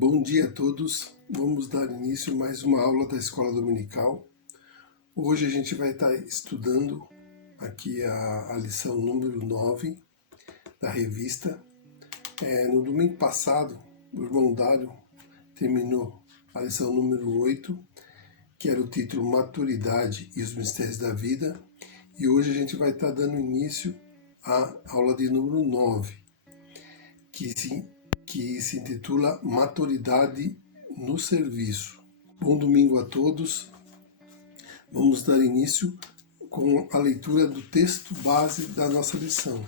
Bom dia a todos, vamos dar início a mais uma aula da Escola Dominical. Hoje a gente vai estar estudando aqui a lição número 9 da revista. No domingo passado, o irmão Dário terminou a lição número 8, que era o título Maturidade e os Mistérios da Vida, e hoje a gente vai estar dando início à aula de número 9, que se intitula Maturidade no Serviço. Bom domingo a todos. Vamos dar início com a leitura do texto base da nossa lição,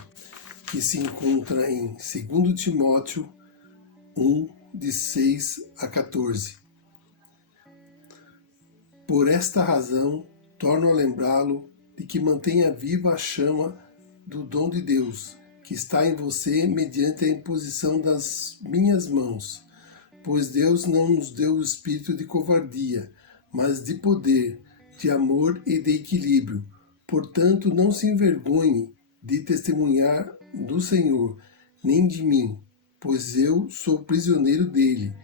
que se encontra em 2 Timóteo 1, de 6 a 14. Por esta razão, torno a lembrá-lo de que mantenha viva a chama do dom de Deus, que está em você mediante a imposição das minhas mãos. Pois Deus não nos deu o espírito de covardia, mas de poder, de amor e de equilíbrio. Portanto, não se envergonhe de testemunhar do Senhor, nem de mim, pois eu sou prisioneiro dele,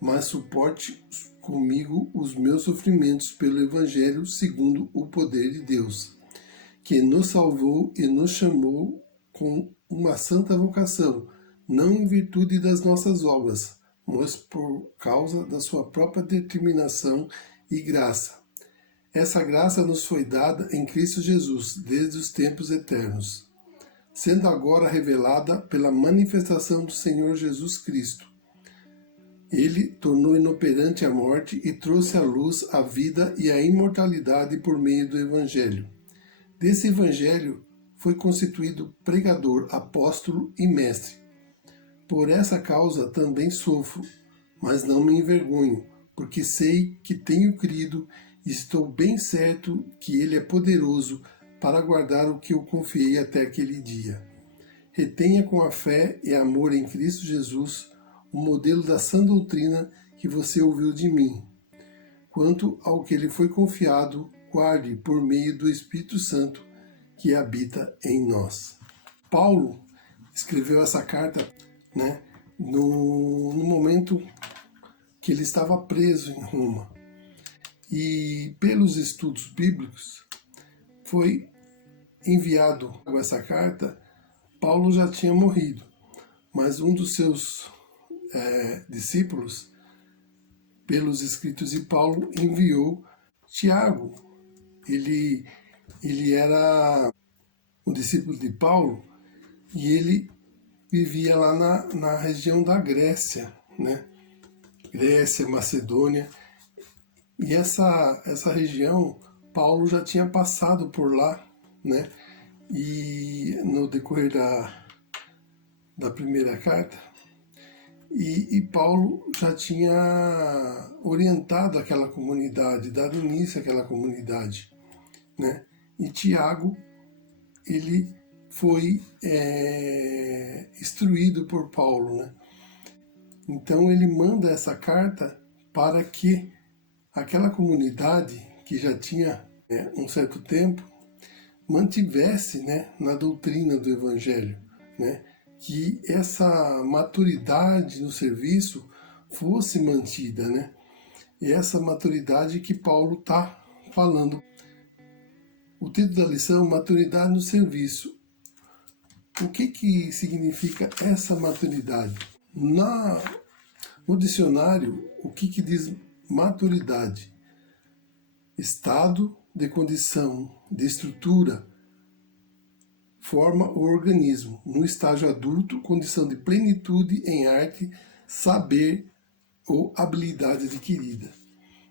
mas suporte comigo os meus sofrimentos pelo Evangelho segundo o poder de Deus, que nos salvou e nos chamou com uma santa vocação, não em virtude das nossas obras, mas por causa da sua própria determinação e graça. Essa graça nos foi dada em Cristo Jesus desde os tempos eternos, sendo agora revelada pela manifestação do Senhor Jesus Cristo. Ele tornou inoperante a morte e trouxe à luz a vida e a imortalidade por meio do Evangelho. Desse Evangelho foi constituído pregador, apóstolo e mestre. Por essa causa também sofro, mas não me envergonho, porque sei que tenho crido e estou bem certo que Ele é poderoso para guardar o que eu confiei até aquele dia. Retenha com a fé e amor em Cristo Jesus o modelo da sã doutrina que você ouviu de mim. Quanto ao que lhe foi confiado, guarde por meio do Espírito Santo que habita em nós. Paulo escreveu essa carta, no momento que ele estava preso em Roma. E pelos estudos bíblicos foi enviado essa carta. Paulo já tinha morrido, mas um dos seus discípulos, pelos escritos de Paulo, enviou Tiago. Ele era um discípulo de Paulo e ele vivia lá na região da Grécia, Grécia, Macedônia. E essa região, Paulo já tinha passado por lá, E no decorrer da primeira carta, e Paulo já tinha orientado aquela comunidade, dado início àquela comunidade, E Tiago, ele foi instruído por Paulo, Então ele manda essa carta para que aquela comunidade que já tinha um certo tempo mantivesse, na doutrina do Evangelho, que essa maturidade no serviço fosse mantida, E essa maturidade que Paulo está falando. O título da lição, Maturidade no Serviço. O que significa essa maturidade? No dicionário, o que diz maturidade? Estado de condição, de estrutura, forma ou organismo, no estágio adulto, condição de plenitude em arte, saber ou habilidade adquirida.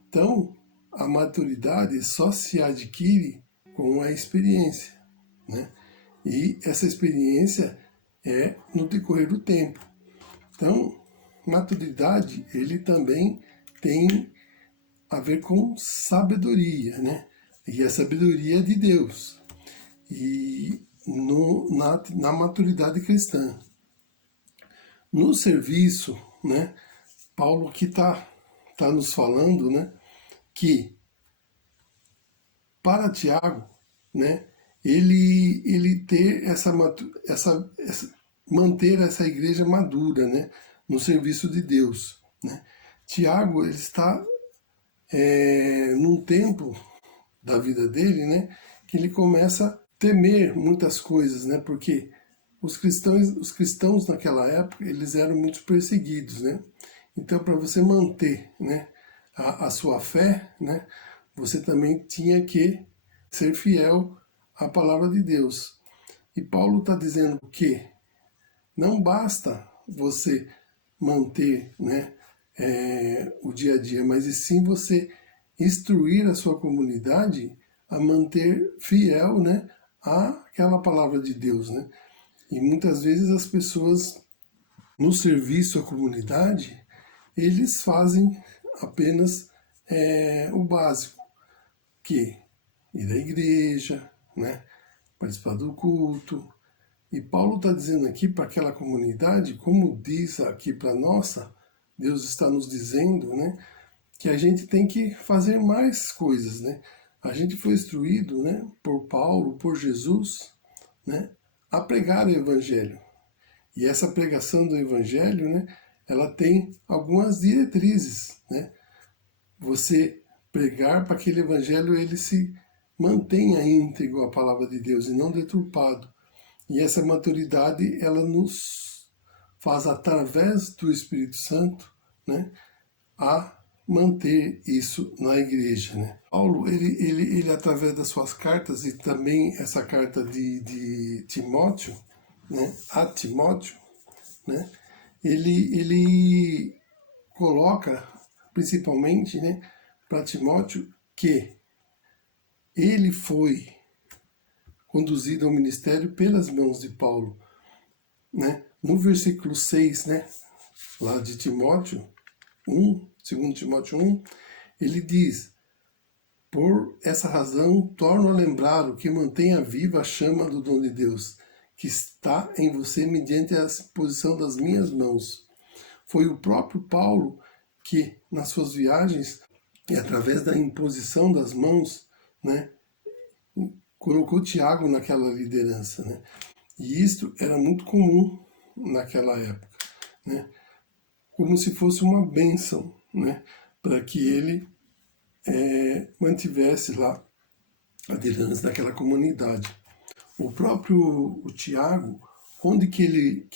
Então, a maturidade só se adquire com a experiência, E essa experiência é no decorrer do tempo. Então, maturidade, ele também tem a ver com sabedoria, E a sabedoria é de Deus. E na maturidade cristã. No serviço, Paulo que está nos falando, que para Tiago, ele ter manter essa igreja madura, no serviço de Deus, né? Tiago, ele está num tempo da vida dele, né, que ele começa a temer muitas coisas, né, porque os cristãos naquela época, eles eram muito perseguidos, né? Então, para você manter, né, a sua fé, né, você também tinha que ser fiel à palavra de Deus. E Paulo está dizendo que não basta você manter, né, o dia a dia, mas e sim você instruir a sua comunidade a manter fiel, né, àquela palavra de Deus, né? E muitas vezes as pessoas no serviço à comunidade, eles fazem apenas o básico, que ir à igreja, né, participar do culto. E Paulo está dizendo aqui para aquela comunidade, como diz aqui para nossa, Deus está nos dizendo, né, que a gente tem que fazer mais coisas, né? A gente foi instruído, né, por Paulo, por Jesus, né, a pregar o evangelho. E essa pregação do evangelho, né, ela tem algumas diretrizes, né? Você pregar para que aquele evangelho ele se mantenha íntegro à palavra de Deus e não deturpado. E essa maturidade, ela nos faz, através do Espírito Santo, né, a manter isso na igreja, né? Paulo, ele através das suas cartas, e também essa carta de Timóteo, né, a Timóteo, né, ele coloca, principalmente, né, para Timóteo, que ele foi conduzido ao ministério pelas mãos de Paulo, né? No versículo 6, né, lá de Timóteo 1, 2 Timóteo 1, ele diz: por essa razão, torno a lembrar o que mantenha viva a chama do dom de Deus, que está em você mediante a posição das minhas mãos. Foi o próprio Paulo que, nas suas viagens, e através da imposição das mãos, né, colocou Tiago naquela liderança, né? E isto era muito comum naquela época, né? Como se fosse uma bênção, né, para que ele mantivesse lá a liderança daquela comunidade. O próprio Tiago, onde que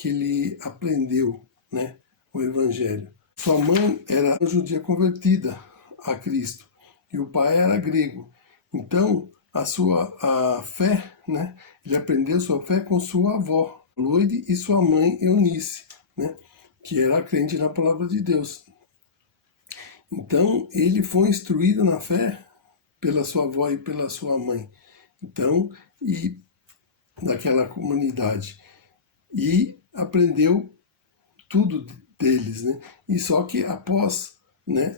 ele aprendeu, né, o evangelho? Sua mãe era judia convertida a Cristo e o pai era grego. Então, a fé, né, ele aprendeu sua fé com sua avó, Loide, e sua mãe, Eunice, né, que era crente na palavra de Deus. Então, ele foi instruído na fé pela sua avó e pela sua mãe. Então, e naquela comunidade. E aprendeu tudo deles, né? E só que após, né,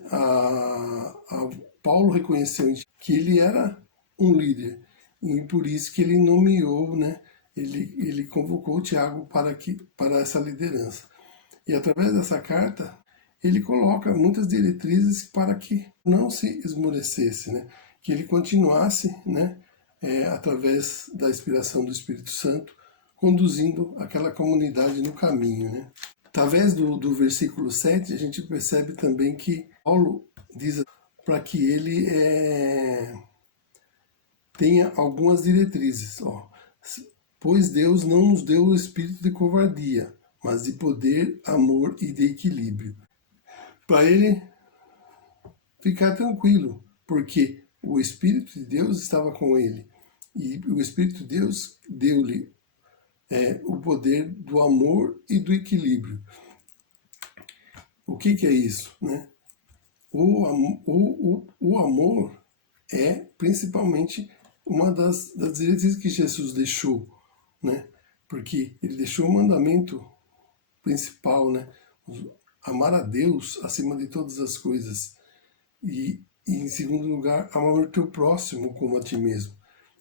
Paulo reconheceu que ele era um líder, e por isso que ele nomeou, né, ele convocou Tiago para essa liderança. E através dessa carta, ele coloca muitas diretrizes para que não se esmorecesse, né? Que ele continuasse, né, através da inspiração do Espírito Santo, conduzindo aquela comunidade no caminho, né? Através do versículo 7, a gente percebe também que Paulo diz para que ele tenha algumas diretrizes. Ó. Pois Deus não nos deu o espírito de covardia, mas de poder, amor e de equilíbrio. Para ele ficar tranquilo, porque o Espírito de Deus estava com ele. E o Espírito de Deus deu-lhe o poder do amor e do equilíbrio. O que é isso, né? O amor é principalmente uma das diretrizes que Jesus deixou, né? Porque ele deixou o mandamento principal, né? Amar a Deus acima de todas as coisas. E em segundo lugar, amar o teu próximo como a ti mesmo.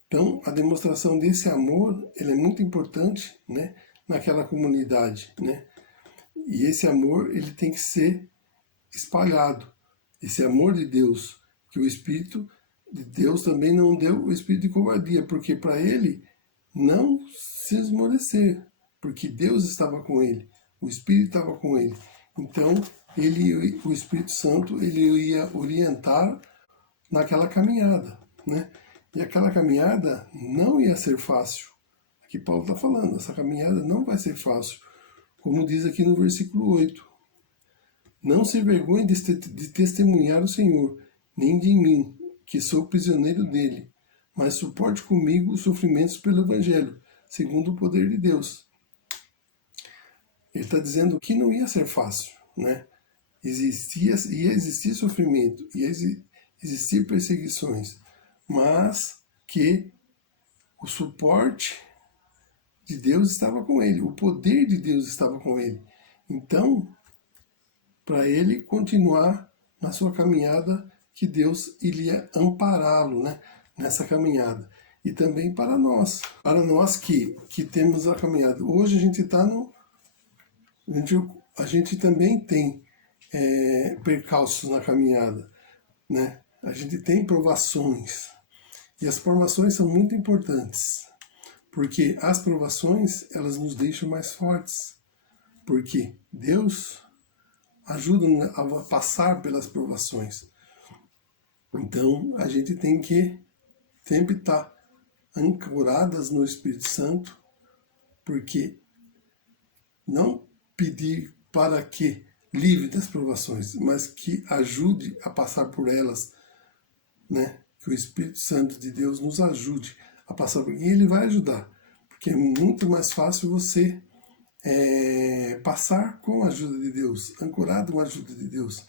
Então, a demonstração desse amor, ele é muito importante, né, naquela comunidade, né? E esse amor, ele tem que ser espalhado. Esse amor de Deus, que o Espírito de Deus também não deu o espírito de covardia, porque para ele não se esmorecer, porque Deus estava com ele, o Espírito estava com ele. Então, o Espírito Santo, ele ia orientar naquela caminhada, né? E aquela caminhada não ia ser fácil. Aqui Paulo está falando, essa caminhada não vai ser fácil. Como diz aqui no versículo 8. Não se envergonhe de testemunhar o Senhor, nem de mim, que sou prisioneiro dele, mas suporte comigo os sofrimentos pelo Evangelho, segundo o poder de Deus. Ele está dizendo que não ia ser fácil, né? Ia existir sofrimento, ia existir perseguições, mas que o suporte de Deus estava com ele, o poder de Deus estava com ele. Então, para ele continuar na sua caminhada, que Deus iria ampará-lo, né, nessa caminhada. E também para nós que temos a caminhada. Hoje a gente está no... A gente também tem percalços na caminhada, né? A gente tem provações. E as provações são muito importantes, porque as provações, elas nos deixam mais fortes. Porque Deus ajuda a passar pelas provações. Então, a gente tem que sempre estar ancoradas no Espírito Santo, porque não pedir para que livre das provações, mas que ajude a passar por elas, né? Que o Espírito Santo de Deus nos ajude a passar por elas. E ele vai ajudar, porque é muito mais fácil você passar com a ajuda de Deus, ancorado com a ajuda de Deus,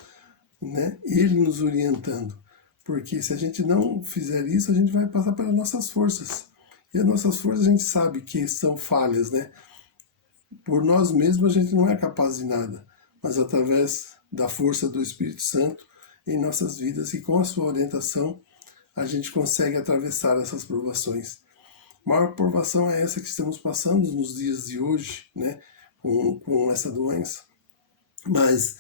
né? Ele nos orientando. Porque se a gente não fizer isso, a gente vai passar pelas nossas forças. E as nossas forças a gente sabe que são falhas, né? Por nós mesmos a gente não é capaz de nada, mas através da força do Espírito Santo em nossas vidas e com a sua orientação, a gente consegue atravessar essas provações. A maior provação é essa que estamos passando nos dias de hoje, né? Com essa doença. Mas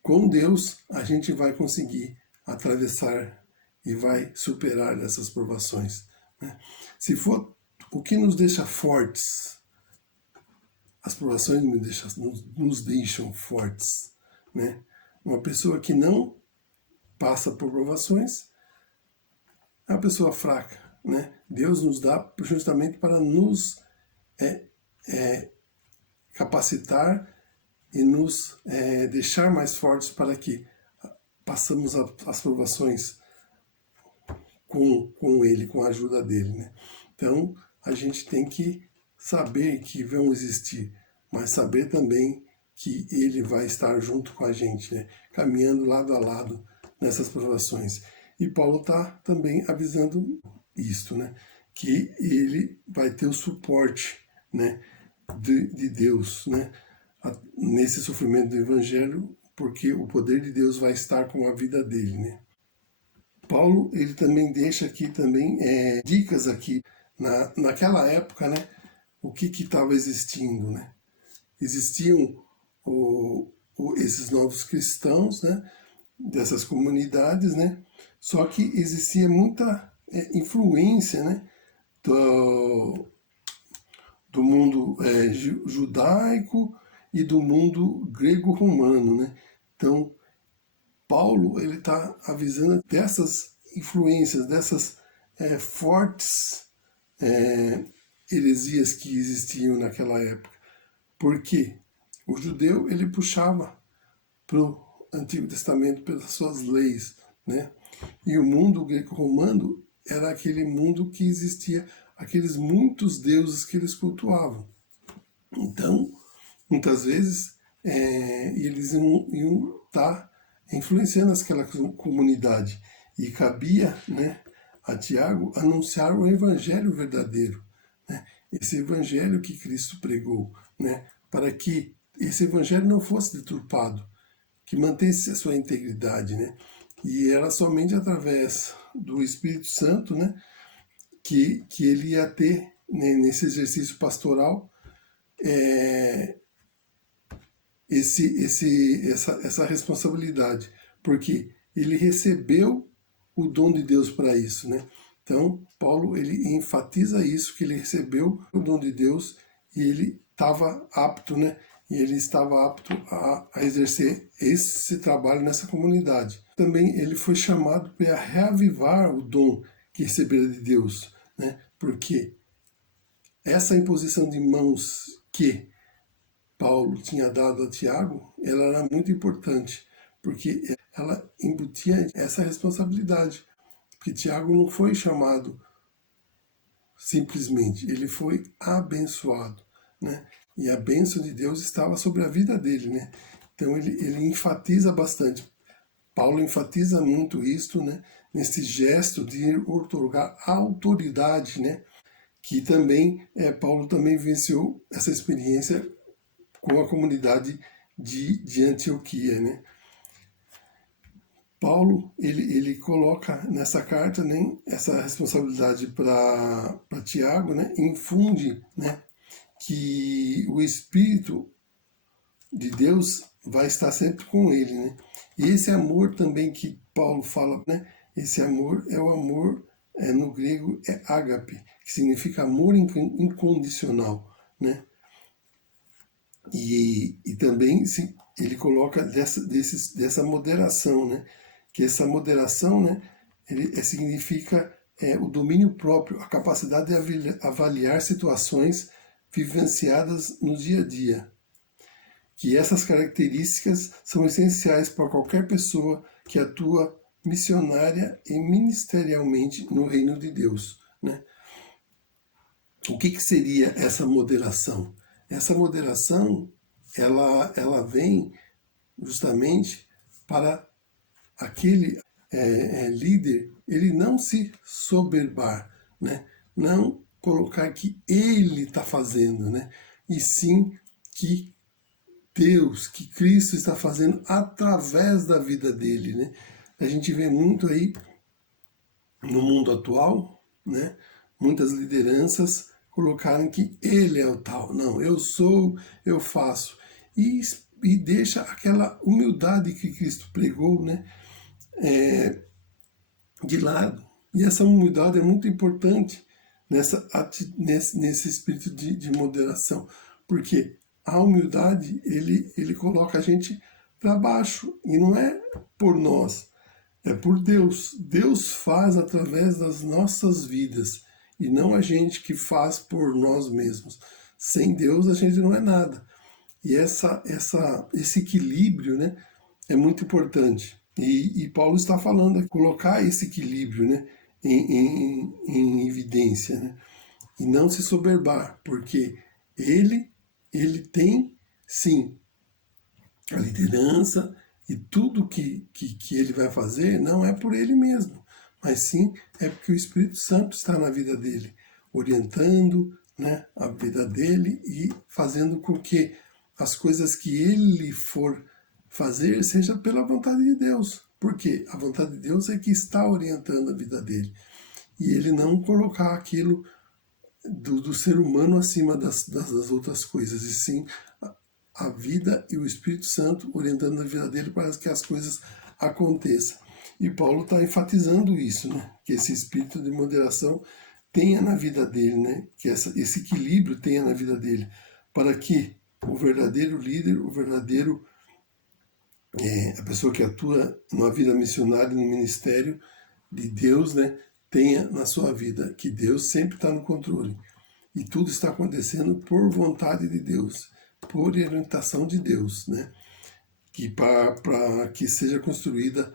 com Deus a gente vai conseguir atravessar e vai superar essas provações, né? Se for o que nos deixa fortes, as provações nos deixam fortes, né? Uma pessoa que não passa por provações é uma pessoa fraca, né? Deus nos dá justamente para nos capacitar e nos deixar mais fortes para que passamos as provações com Ele, com a ajuda dEle, né? Então, a gente tem que saber que vão existir, mas saber também que Ele vai estar junto com a gente, né? Caminhando lado a lado nessas provações. E Paulo está também avisando isto, né? Que ele vai ter o suporte, né, de Deus, né, nesse sofrimento do Evangelho, porque o poder de Deus vai estar com a vida dele, né? Paulo, ele também deixa aqui também dicas aqui, naquela época, né, o que estava existindo, né? Existiam esses novos cristãos, né, dessas comunidades, né? Só que existia muita influência, né, do mundo judaico e do mundo grego-romano, né? Então, Paulo ele está avisando dessas influências, dessas fortes heresias que existiam naquela época. Porque o judeu ele puxava para o Antigo Testamento pelas suas leis, né? E o mundo greco-romano era aquele mundo que existia, aqueles muitos deuses que eles cultuavam. Então, muitas vezes, eles iam estar influenciando aquela comunidade. E cabia, né, a Tiago anunciar o evangelho verdadeiro, né? Esse evangelho que Cristo pregou, né? Para que esse evangelho não fosse deturpado, que mantesse a sua integridade, né? E era somente através do Espírito Santo, né, que ele ia ter, né, nesse exercício pastoral, essa responsabilidade, porque ele recebeu o dom de Deus para isso, né? Então, Paulo ele enfatiza isso, que ele recebeu o dom de Deus e ele estava apto, né, e ele estava apto a exercer esse trabalho nessa comunidade. Também ele foi chamado para reavivar o dom que recebera de Deus, né? Porque essa imposição de mãos que Paulo tinha dado a Tiago, ela era muito importante, porque ela embutia essa responsabilidade. Porque Tiago não foi chamado simplesmente, ele foi abençoado, né? E a bênção de Deus estava sobre a vida dele, né? Então ele enfatiza bastante. Paulo enfatiza muito isso, né? Nesse gesto de otorgar autoridade, né? Que também Paulo também venceu essa experiência com a comunidade de Antioquia, né? Paulo ele coloca nessa carta, né, essa responsabilidade para Tiago, né, infunde, né, que o Espírito de Deus vai estar sempre com ele, né? E esse amor também que Paulo fala, né, esse amor é o amor, no grego é ágape, que significa amor incondicional, né? E também ele coloca dessa moderação, né? Que essa moderação, né, significa o domínio próprio, a capacidade de avaliar situações vivenciadas no dia a dia. Que essas características são essenciais para qualquer pessoa que atua missionária e ministerialmente no reino de Deus, né? O que seria essa moderação? Essa moderação, ela vem justamente para aquele líder, ele não se soberbar, né? Não colocar que ele está fazendo, né? E sim que Deus, que Cristo está fazendo através da vida dele, né? A gente vê muito aí no mundo atual, né? Muitas lideranças colocaram que ele é o tal. Não, eu sou, eu faço. E deixa aquela humildade que Cristo pregou, né? De lado. E essa humildade é muito importante nesse espírito de moderação, porque a humildade, ele coloca a gente para baixo, e não é por nós, é por Deus. Deus faz através das nossas vidas, e não a gente que faz por nós mesmos. Sem Deus a gente não é nada. E esse equilíbrio, né, é muito importante. E Paulo está falando de colocar esse equilíbrio, né, em evidência, né, e não se soberbar, porque ele tem, sim, a liderança, e tudo que ele vai fazer não é por ele mesmo, mas sim é porque o Espírito Santo está na vida dele, orientando, né, a vida dele e fazendo com que as coisas que ele for fazer seja pela vontade de Deus, porque a vontade de Deus é que está orientando a vida dele, e ele não colocar aquilo do ser humano acima das outras coisas, e sim a vida e o Espírito Santo orientando a vida dele para que as coisas aconteçam. E Paulo está enfatizando isso, né? Que esse espírito de moderação tenha na vida dele, né? Que esse equilíbrio tenha na vida dele, para que o verdadeiro líder, o verdadeiro a pessoa que atua numa vida missionária, no ministério de Deus, né? Tenha na sua vida que Deus sempre está no controle. E tudo está acontecendo por vontade de Deus, por orientação de Deus, né? Que para que seja construída,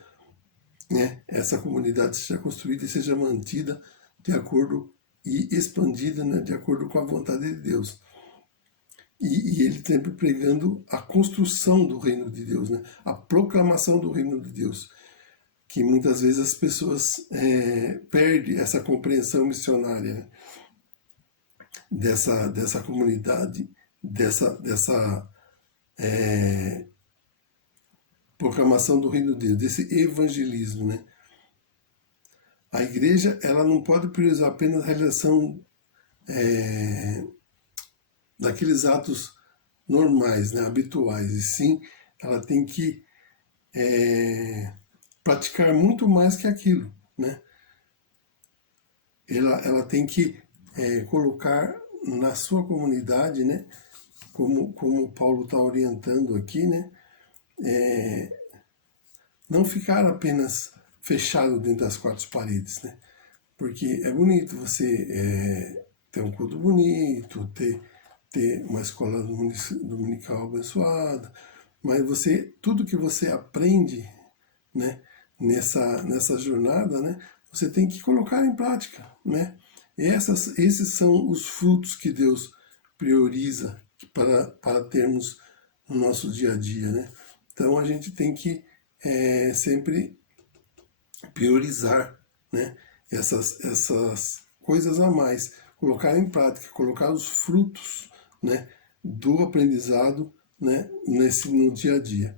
né? Essa comunidade seja construída e seja mantida de acordo e expandida, né? De acordo com a vontade de Deus. E ele sempre pregando a construção do reino de Deus, né? A proclamação do reino de Deus, que muitas vezes as pessoas perdem essa compreensão missionária, né? dessa comunidade, dessa proclamação do reino de Deus, desse evangelismo, né? A igreja, ela não pode priorizar apenas a realização daqueles atos normais, né, habituais, e sim, ela tem que praticar muito mais que aquilo, né? Ela tem que colocar na sua comunidade, né, como Paulo está orientando aqui, né? Não ficar apenas fechado dentro das quatro paredes, né? Porque é bonito você ter um culto bonito, ter uma escola dominical abençoada, mas tudo que você aprende, né, nessa jornada, né, você tem que colocar em prática, né? Esses são os frutos que Deus prioriza para termos no nosso dia a dia, né? Então a gente tem que sempre priorizar, né, essas coisas a mais, colocar em prática, colocar os frutos, né, do aprendizado, né, no dia a dia,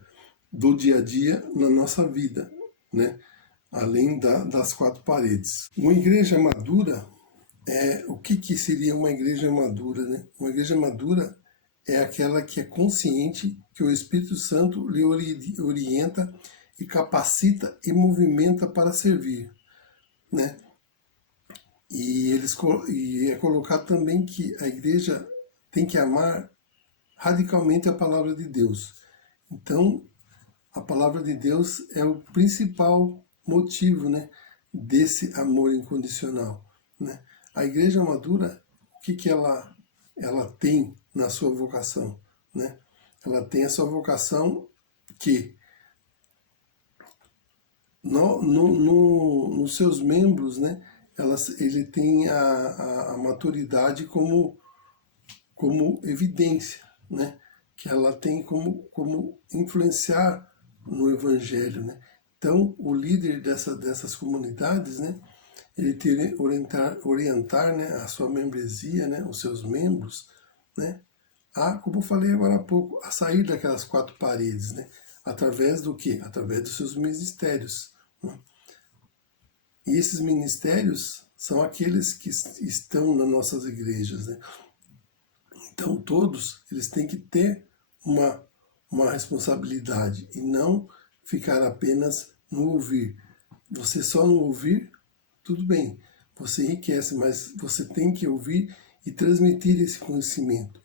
do dia a dia na nossa vida, né, além das quatro paredes. Uma igreja madura, o que seria uma igreja madura, né? Uma igreja madura é aquela que é consciente que o Espírito Santo lhe orienta e capacita e movimenta para servir, né? E é colocado também que a igreja tem que amar radicalmente a palavra de Deus. Então, a palavra de Deus é o principal motivo, né, desse amor incondicional, né? A igreja madura, o que ela tem na sua vocação, né? Ela tem a sua vocação que nos seus membros, né, ele tem a maturidade como evidência, né, que ela tem como influenciar no evangelho, né. Então, o líder dessas comunidades, né, ele tem orientar, né, a sua membresia, né, os seus membros, né, como eu falei agora há pouco, a sair daquelas quatro paredes, né, através do quê? Através dos seus ministérios, né? E esses ministérios são aqueles que estão nas nossas igrejas, né? Então todos eles têm que ter uma responsabilidade e não ficar apenas no ouvir. Você só no ouvir, tudo bem, você enriquece, mas você tem que ouvir e transmitir esse conhecimento.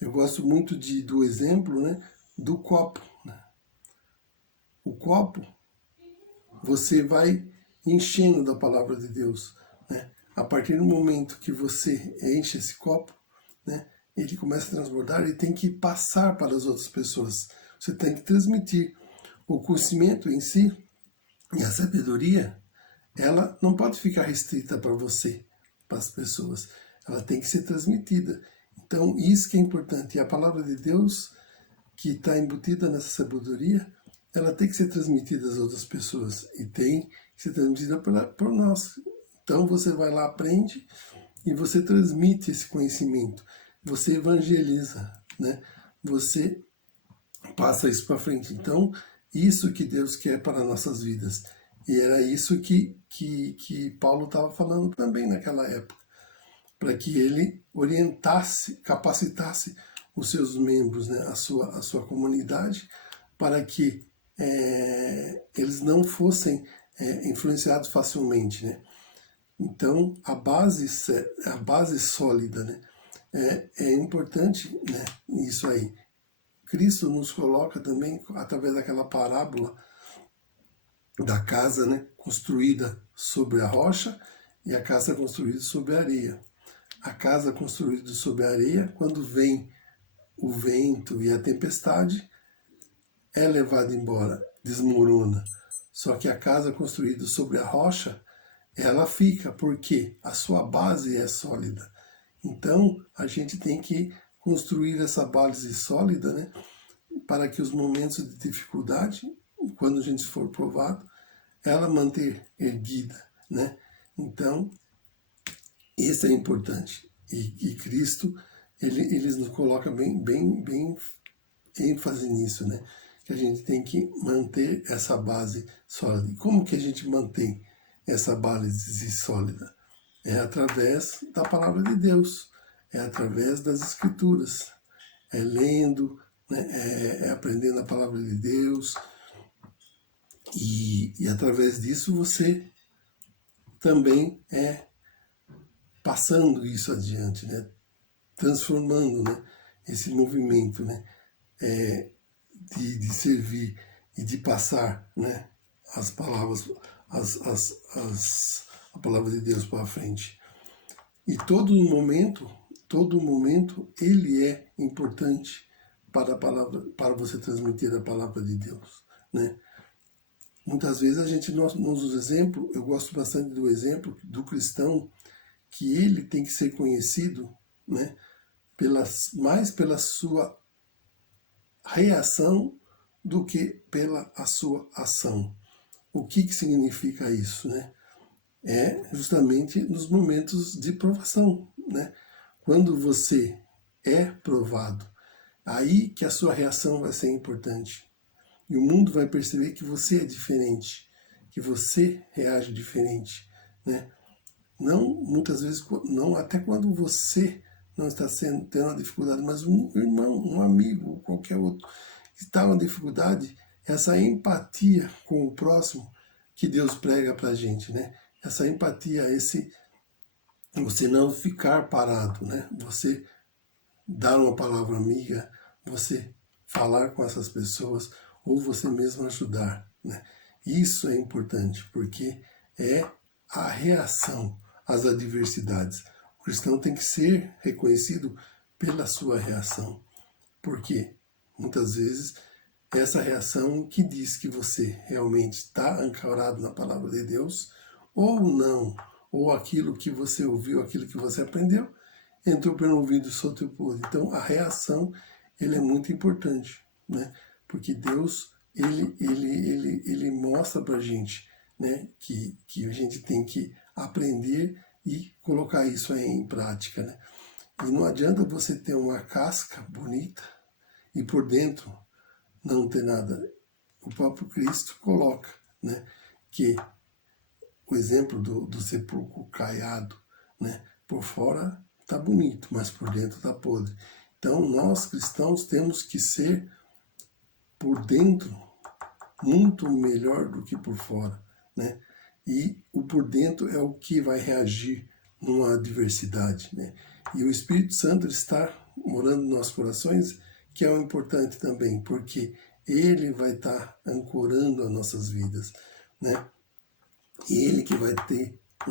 Eu gosto muito do exemplo, né, do copo, né? O copo, você vai enchendo da palavra de Deus, né? A partir do momento que você enche esse copo, né, ele começa a transbordar e tem que passar para as outras pessoas. Você tem que transmitir o conhecimento em si e a sabedoria. Ela não pode ficar restrita para você, para as pessoas. Ela tem que ser transmitida. Então, isso que é importante. E a palavra de Deus, que está embutida nessa sabedoria, ela tem que ser transmitida às outras pessoas. E tem que ser transmitida por nós. Então, você vai lá, aprende, e você transmite esse conhecimento. Você evangeliza, né? Você passa isso para frente. Então, isso que Deus quer para nossas vidas. E era isso que Paulo estava falando também naquela época, para que ele orientasse, capacitasse os seus membros, né, a sua comunidade, para que eles não fossem influenciados facilmente, né? Então, a base sólida, né, é importante, né, isso aí. Cristo nos coloca também, através daquela parábola da casa, né, construída sobre a rocha e a casa construída sobre a areia. A casa construída sobre a areia, quando vem o vento e a tempestade, é levada embora, desmorona. Só que a casa construída sobre a rocha, ela fica, porque a sua base é sólida. Então, a gente tem que construir essa base sólida, né, para que os momentos de dificuldade, quando a gente for provado, ela manter erguida, né? Então, isso é importante. E Cristo, ele nos coloca bem ênfase nisso, né? Que a gente tem que manter essa base sólida. E como que a gente mantém essa base sólida? É através da palavra de Deus, é através das Escrituras, é lendo, né? É aprendendo a palavra de Deus, e através disso você também passando isso adiante, né? Transformando, né, esse movimento, né, de servir e de passar, né, as palavras, a palavra de Deus para frente. E todo momento, ele é importante para a palavra, para você transmitir a palavra de Deus, né? Muitas vezes a gente nos usa exemplo, eu gosto bastante do exemplo do cristão, que ele tem que ser conhecido, né, mais pela sua reação do que pela a sua ação. O que significa isso, né? É justamente nos momentos de provação, né? Quando você é provado, aí que a sua reação vai ser importante. E o mundo vai perceber que você é diferente, que você reage diferente, né? Não, muitas vezes, não, até quando você não está tendo uma dificuldade, mas um irmão, um amigo, qualquer outro, que está em dificuldade, essa empatia com o próximo que Deus prega para a gente, né? Essa empatia, você não ficar parado, né? Você dar uma palavra amiga, você falar com essas pessoas, ou você mesmo ajudar, né? Isso é importante, porque é a reação às adversidades. O cristão tem que ser reconhecido pela sua reação, porque muitas vezes essa reação que diz que você realmente está ancorado na palavra de Deus, ou não, ou aquilo que você ouviu, aquilo que você aprendeu, entrou pelo ouvido e soltou por outro. Então a reação, ele é muito importante, né? Porque Deus, ele mostra para a gente, né, que a gente tem que aprender e colocar isso aí em prática, né? E não adianta você ter uma casca bonita e por dentro não ter nada. O próprio Cristo coloca, né, que o exemplo do sepulcro caiado, né, por fora está bonito, mas por dentro está podre. Então nós cristãos temos que ser por dentro muito melhor do que por fora, né? E o por dentro é o que vai reagir numa adversidade, né? E o Espírito Santo está morando nos nossos corações, que é o importante também, porque ele vai estar ancorando as nossas vidas, né? E ele que vai ter a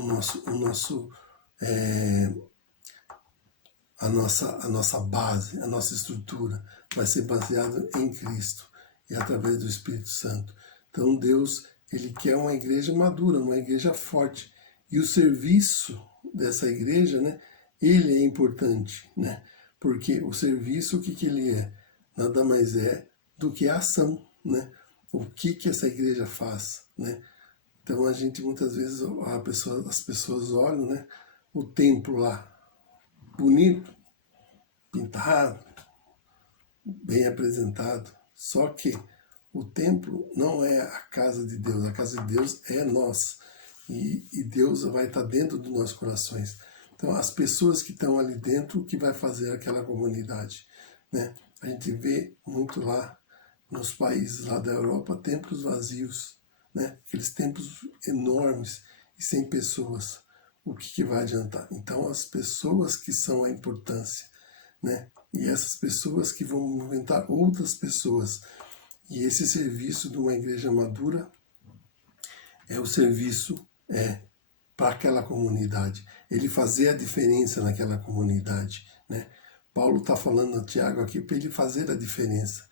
nossa base, a nossa estrutura vai ser baseada em Cristo e através do Espírito Santo. Então Deus, ele quer uma igreja madura, uma igreja forte. E o serviço dessa igreja, né, ele é importante, né? Porque o serviço, o que ele é? Nada mais é do que a ação, né? O que essa igreja faz, né? Então a gente muitas vezes, as pessoas olham, né, o templo lá, bonito, pintado, bem apresentado. Só que o templo não é a casa de Deus. A casa de Deus é nós. E Deus vai estar dentro dos nossos corações. Então, as pessoas que estão ali dentro, que vai fazer aquela comunidade, né? A gente vê muito lá, nos países lá da Europa, templos vazios, né? Aqueles templos enormes e sem pessoas. O que vai adiantar? Então, as pessoas que são a importância, né? E essas pessoas que vão movimentar outras pessoas. E esse serviço de uma igreja madura é o serviço para aquela comunidade. Ele fazer a diferença naquela comunidade, né? Paulo está falando a Tiago aqui para ele fazer a diferença,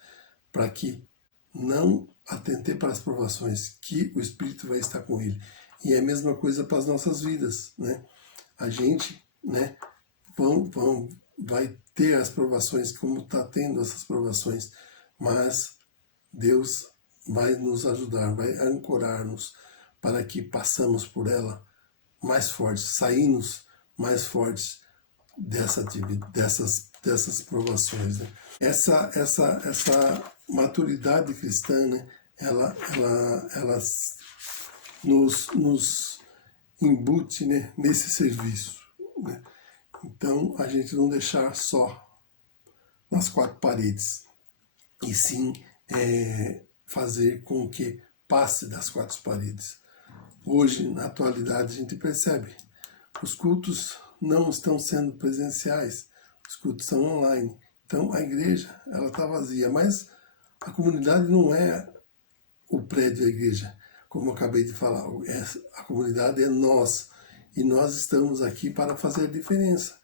para que não atente para as provações, que o Espírito vai estar com ele. E é a mesma coisa para as nossas vidas, né? A gente, né, vai ter as provações, como está tendo essas provações, mas Deus vai nos ajudar, vai ancorar-nos para que passamos por ela mais fortes, saímos mais fortes dessas provações, né? Essa maturidade cristã, né, ela nos embute, né, nesse serviço, né? Então, a gente não deixar só nas quatro paredes, e sim fazer com que passe das quatro paredes. Hoje, na atualidade, a gente percebe, os cultos não estão sendo presenciais, os cultos são online. Então a igreja, ela está vazia, mas a comunidade não é o prédio da igreja, como eu acabei de falar. A comunidade é nós, e nós estamos aqui para fazer a diferença.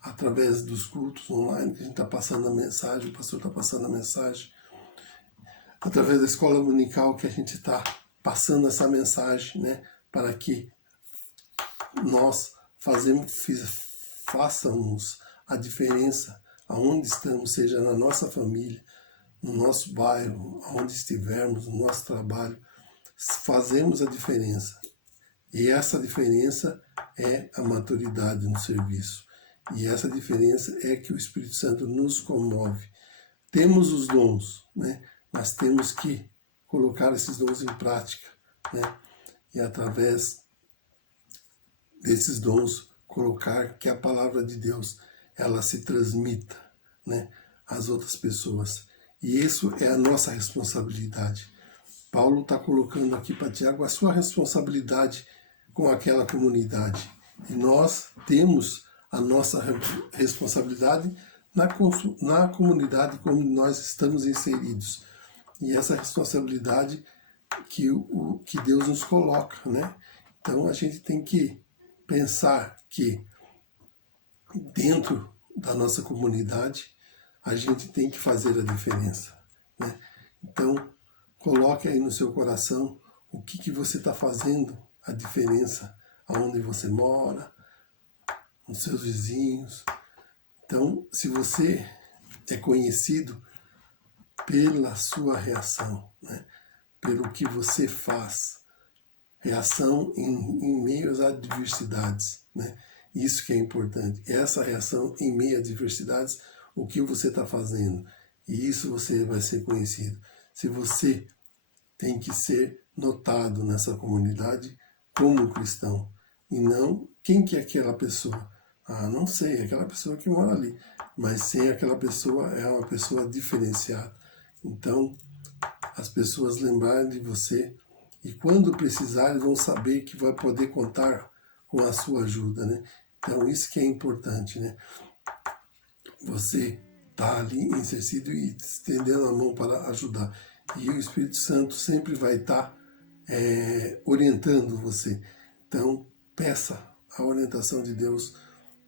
Através dos cultos online, que a gente está passando a mensagem, o pastor está passando a mensagem, através da escola dominical, que a gente está passando essa mensagem, né, para que nós façamos a diferença aonde estamos, seja na nossa família, no nosso bairro, aonde estivermos, no nosso trabalho, fazemos a diferença. E essa diferença é a maturidade no serviço. E essa diferença é que o Espírito Santo nos comove. Temos os dons, né? Mas temos que colocar esses dons em prática, né? E através desses dons, colocar que a palavra de Deus ela se transmita, né, às outras pessoas. E isso é a nossa responsabilidade. Paulo está colocando aqui para Tiago a sua responsabilidade com aquela comunidade. E nós temos a nossa responsabilidade na comunidade como nós estamos inseridos. E essa responsabilidade que Deus nos coloca, né? Então a gente tem que pensar que dentro da nossa comunidade a gente tem que fazer a diferença, né? Então coloque aí no seu coração o que você está fazendo a diferença aonde você mora, nos seus vizinhos. Então, se você é conhecido pela sua reação, né? Pelo que você faz, reação em meio às adversidades, né? Isso que é importante. Essa reação em meio às adversidades, o que você está fazendo. E isso você vai ser conhecido. Se você tem que ser notado nessa comunidade como cristão. E não quem que é aquela pessoa. Ah, não sei, é aquela pessoa que mora ali. Mas sem aquela pessoa, é uma pessoa diferenciada. Então, as pessoas lembrarem de você e quando precisarem vão saber que vai poder contar com a sua ajuda, né? Então isso que é importante, né? Você está ali inserido e estendendo a mão para ajudar. E o Espírito Santo sempre vai estar orientando você. Então peça a orientação de Deus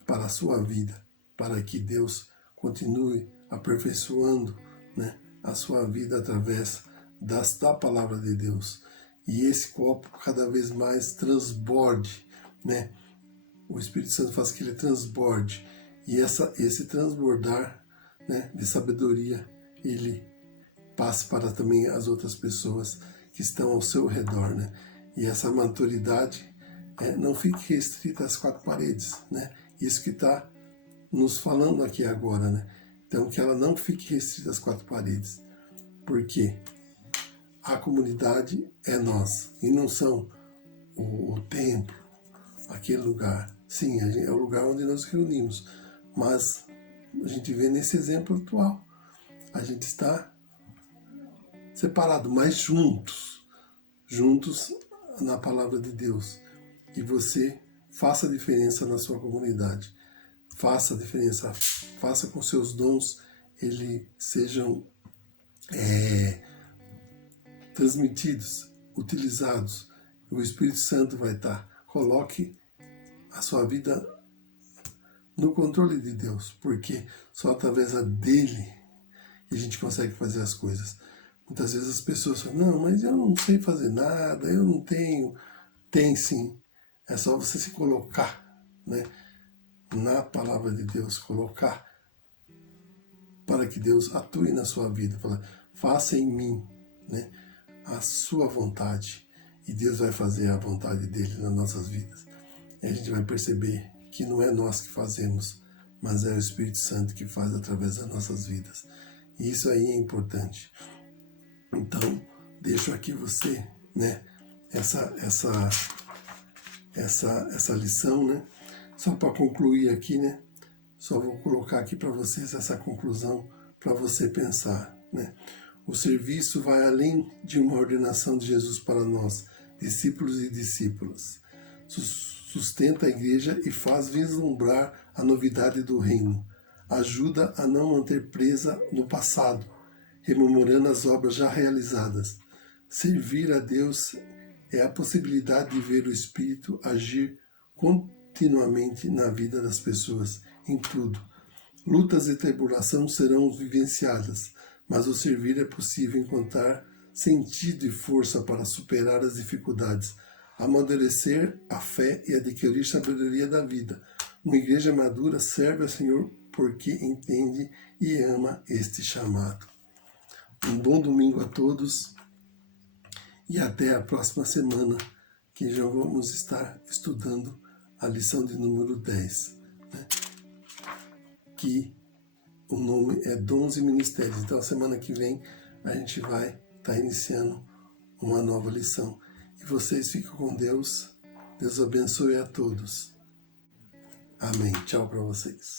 para a sua vida, para que Deus continue aperfeiçoando, né, a sua vida através da palavra de Deus. E esse copo cada vez mais transborde, né? O Espírito Santo faz que ele transborde. E esse transbordar, né, de sabedoria, ele passa para também as outras pessoas que estão ao seu redor, né? E essa maturidade não fique restrita às quatro paredes, né? Isso que está nos falando aqui agora, né? Então, que ela não fique restrita às quatro paredes. Porque a comunidade é nós, e não são o templo, aquele lugar. Sim, é o lugar onde nós reunimos, mas a gente vê nesse exemplo atual, a gente está separado, mas juntos na palavra de Deus. E você faça a diferença na sua comunidade, faça a diferença, faça com seus dons, eles sejam transmitidos, utilizados. O Espírito Santo vai estar. Coloque a sua vida no controle de Deus, porque só através dele a gente consegue fazer as coisas. Muitas vezes as pessoas falam, não, mas eu não sei fazer nada, eu não tenho. Tem sim. É só você se colocar, né, na palavra de Deus, colocar para que Deus atue na sua vida. Fala, faça em mim, né, a sua vontade. E Deus vai fazer a vontade dele nas nossas vidas. E a gente vai perceber que não é nós que fazemos, mas é o Espírito Santo que faz através das nossas vidas. E isso aí é importante. Então, deixo aqui você, né, essa lição, né? Só para concluir aqui, né? Só vou colocar aqui para vocês essa conclusão para você pensar, né? O serviço vai além de uma ordenação de Jesus para nós, discípulos e discípulas. Sustenta a igreja e faz vislumbrar a novidade do reino, ajuda a não manter presa no passado, rememorando as obras já realizadas. Servir a Deus é a possibilidade de ver o Espírito agir continuamente na vida das pessoas, em tudo. Lutas e tribulação serão vivenciadas, mas o servir é possível encontrar sentido e força para superar as dificuldades, amadurecer a fé e adquirir sabedoria da vida. Uma igreja madura serve ao Senhor porque entende e ama este chamado. Um bom domingo a todos e até a próxima semana, que já vamos estar estudando a lição de número 10, né? Que o nome é Dons e Ministérios. Então, a semana que vem a gente vai estar iniciando uma nova lição. E vocês ficam com Deus. Deus abençoe a todos. Amém. Tchau para vocês.